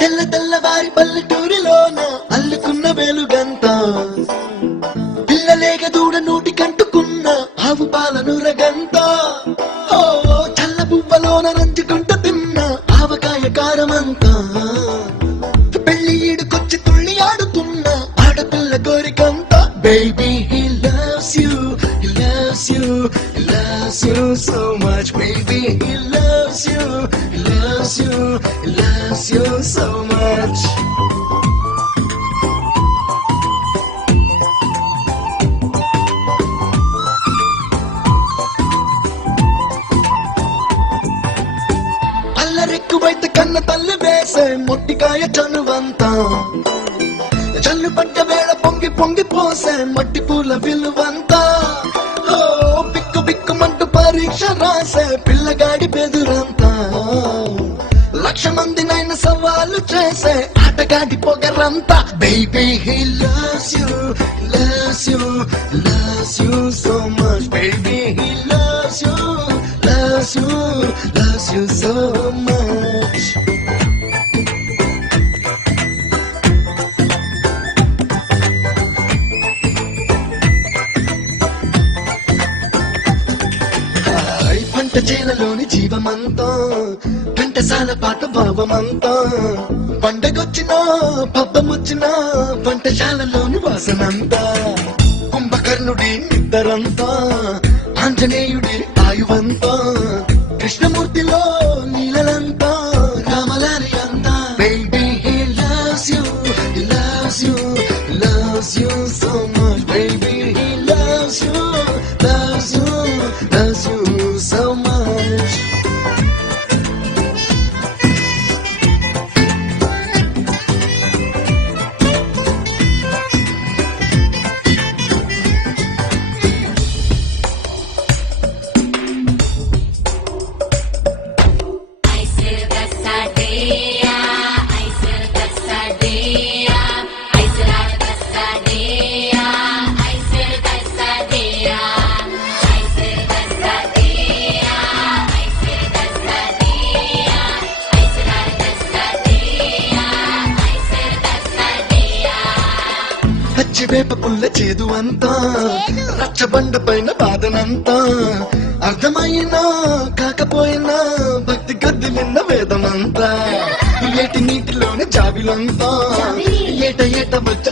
తెల్ల తెల్లవారి పల్లెటూరిలోన అల్లుకున్న వెలుగంత పిల్లలేక దూడ నోటి కంటుకున్న ఆవు పాలను రగంత చల్ల పువ్వలోన రంచుకుంటూ తిన్న ఆవకాయ కారమంతా పెళ్లి ఈడుకొచ్చి తుళ్ళి ఆడుతున్న ఆడపిల్ల కోరికంత baby he loves you he loves you he loves you so much baby he loves you he loves you he loves you so much అల్లరెక్కువైతే కన్న తల్లి వేసే మొట్టికాయ చనువంతా చల్లు పడ్డ వేళ పొంగి పొంగి పోసే మట్టి పూల విలువంతా బిక్కు బిక్కుమంటూ పరీక్ష రాసే పిల్లగాడి బెదురంతా లక్ష మందినైనా సవాలు చేసే ఆటగాడి పొగరంతా baby he loves you loves you loves you so much baby he loves you loves you loves you so much పంట చేలలోని జీవమంతా ఘంటసాల పాట భావమంతా పండగొచ్చినా పబ్బమొచ్చినా పంటశాలలోని వాసనంతా కుంభకర్ణుడి నిద్దరంతా ఆంజనేయుడి ఆయువంతా కృష్ణమూర్తిలో నీలలంతా రామలారి అంతా baby he loves you he loves you he loves you so much baby he loves you loves you loves you so much పచ్చివేప పుల్ల చేదు అంతా రచ్చబండ పైన బాధనంతా అర్థమైనా కాకపోయినా భక్తి గద్ది నిన్న వేదమంతా ఏటి నీటిలోని జాబిలంతా ఏట ఏట వచ్చ